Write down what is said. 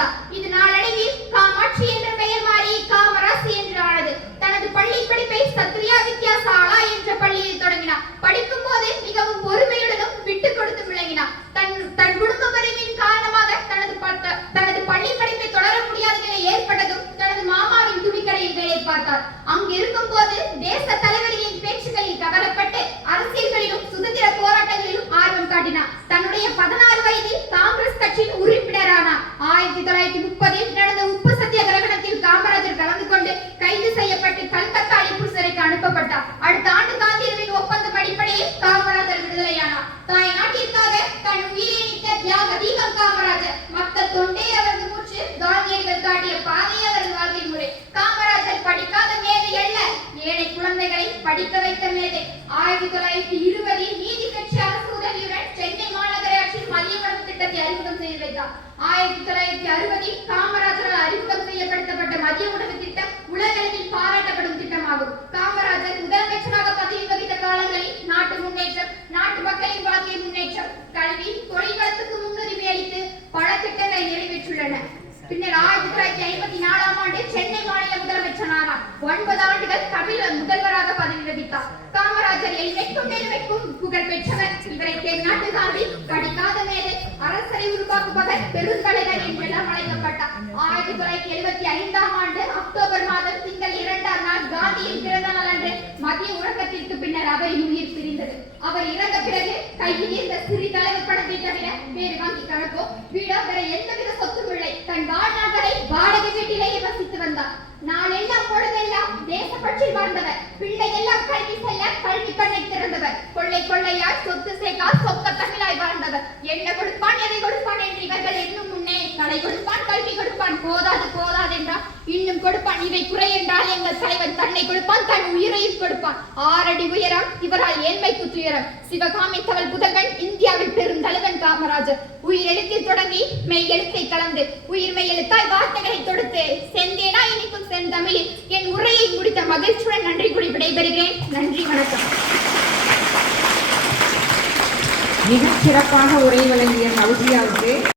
வந்தார். இது நாளடைவில் காமாட்சி என்ற பெயர் மாறி காமராசு என்று ஆனது. தனது பள்ளி படிப்பை சத்ரியா வித்யாசாலா என்ற பள்ளியில் தொடங்கினார். படிக்கும் போது மிகவும் பொறுமையுடனும் விட்டுக் கொடுத்து விளங்கினார். தன் குடும்ப வறுமையின் காரணமாக தனது பள்ளி படிப்பை தொடர முடியாத நிலை ஏற்பட்டதும் தனது மாமாவின் துணிக்கடையில் வேலை பார்த்தார். அங்கு இருக்கும் போது தேச தலைவர்களின் பேச்சுகளில் கவரப்பட்டு அரசியல்களிலும் சுதந்திர போராட்டங்களிலும் ஆர்வம் காட்டினார். தன்னுடைய 16 வயதில் காங்கிரஸ் கட்சியின் உறுப்பினரானார். 1930 நடந்த உப்பு சத்தியாகிரகணத்தில் காமராஜர் கலந்து கொண்டு கைது செய்யப்பட்டு கல்கத்தா அலிப்பூர் சிறைக்கு அனுப்பப்பட்டார். அடுத்த ஆண்டு காந்தியடிகளின் ஒப்பந்தம் அடிப்படையில் காமராஜர் விடுதலையானார். தாய் நாட்டிற்காக தன் உயிரை நீத்த தியாக தீபம் காமராஜர். மக்கள் தொண்டே அவரது மூச்சு. காந்தியடிகள் காட்டிய பாதை அவரது வாழ்க்கை முறை. காமராஜர் படிக்காத மேதை அல்ல, ஏழை குழந்தைகளை படிக்க வைத்த மேதை. 1920 நீதி கட்சி அரசு உதவியுடன் சென்னை மாநகராட்சியில் மதிய உணவு திட்டத்தை அறிமுகம் செய்து வைத்தார். 1960 காமராஜரால் அறிமுகம் செய்யப்படுத்தப்பட்ட மதிய உணவு திட்டம் உலகளவில் பாராட்டப்படும் திட்டமாகும். காமராஜர் முதலமைச்சராக பதவி வகித்த காலங்களில் நாட்டு முன்னேற்றம், நாட்டு மக்களின் வாழ்க்கை முன்னேற்றம், கல்வி, தொழில் வளத்துக்கு முன்னுரிமை அளித்து பல திட்டங்களை நிறைவேற்றியுள்ளன. பின்னர் 1954 ஆண்டு சென்னை மாநில முதலமைச்சரானார். 9 ஆண்டுகள் தமிழக முதல்வராக பதவி வகித்தார். காமராஜர் எளிமைக்கும் நேர்மைக்கும் புகழ் பெற்றவர். இவரை தென்னாட்டு காந்தி, படிக்காத மேதை, அரசரை உருவாக்குபவர், பெருந்தலைவர் என்றெல்லாம் அழைக்கப்பட்டார். 1975 ஆண்டு அக்டோபர் மாதம் திங்கள் 2ஆம் நாள் காந்தியின் பிறந்த நாள் அன்று மதிய உறக்கத்திற்கு பின்னர் அவரின் உயிர் பிரிந்தது. அவர் இறந்த பிறகு கையில் இருந்த சிறிதளவு பணத்தை தவிர வேறு வங்கி கணக்கோ வீடோ வேற எந்தவித சொத்தும் இல்லை. தன் வாழ்நாட்களை வாடகை வீட்டிலேயே வசித்து வந்தார். நாளெல்லாம் பொழுதெல்லாம் தேசப்பற்றி வாழ்ந்தவர். பிள்ளை எல்லாம் கல்வி செல்ல கல்வி கண்ணை திறந்தவர். கொள்ளை கொள்ளையாய் சொத்து சேர்க்கால் சொத்த தமிழாய் வாழ்ந்தவர். என்ன கொடுப்பான் எதை கொடுப்பான் என்று இவர்கள் இன்னும் முன்னே கடை கொடுப்பான், கல்வி கொடுப்பான், போதாது போதாது என்றால் இன்னும் கொடுப்பான், இவை குறை என்றால் எங்கள் தலைவன் தன்னை கொடுப்பான், தன் உயிரையும் கொடுப்பான். 6 அடி உயரம், இவரால் ஏழ்மைக்கு துயரம். சிவகாமி தவள் புதல்வன், இந்தியாவில் பெரும் தலைவன் காமராஜர். உயிர் எழுத்தில் தொடங்கி மெய் எழுத்தை கலந்து உயிர் மெய் எழுத்தாய் வார்த்தைகளை தொடுத்து செந்தேனா இனிக்கும் செந்தமிழில் என் உரையை முடித்த மகிழ்ச்சியுடன் நன்றி கூறி விடைபெறுகிறேன். நன்றி, வணக்கம். மிகச் சிறப்பாக உரை வழங்கிய சௌஜியாவுக்கு